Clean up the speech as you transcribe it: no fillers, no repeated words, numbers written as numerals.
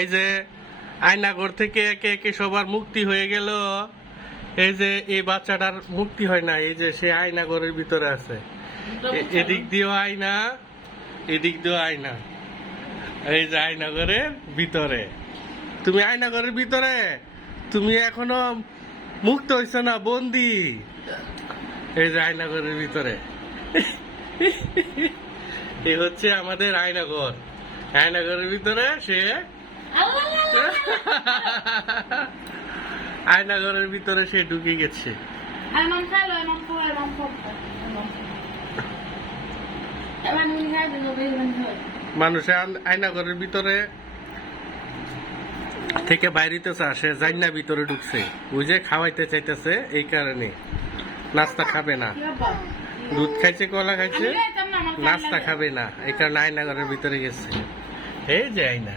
এই যে আয়নাঘর থেকে একে একে সবার মুক্তি হয়ে গেল। এই যে এই বাচ্চাটার মুক্তি হয় না, এই যে সে আয়নাঘরের ভিতরে আছে। এদিক দিয়েও আয়না, এদিক দিয়েও আয়না। এই যে আয়নাঘরের ভিতরে, তুমি আয়নাঘরের ভিতরে, তুমি এখনো মুক্ত হইছ না, বন্দি। এই যে আয়নাঘরের ভিতরে, এই হচ্ছে আমাদের আয়নাঘর। আয়নাঘরের ভিতরে সে আয়নাঘরের ভিতরে সে ঢুকে গেছে। মানুষের আয়নাঘরের ভিতরে থেকে বাইরেতেছে, সে জান্না ভিতরে ঢুকছে। ওই যে খাওয়াইতে চাইতেছে, এই কারণে নাস্তা খাবে না। দুধ খাইছে, কলা খাইছে, নাস্তা খাবে না, এই কারণে আয়নাঘরের ভিতরে গেছে। এই যে আয়না।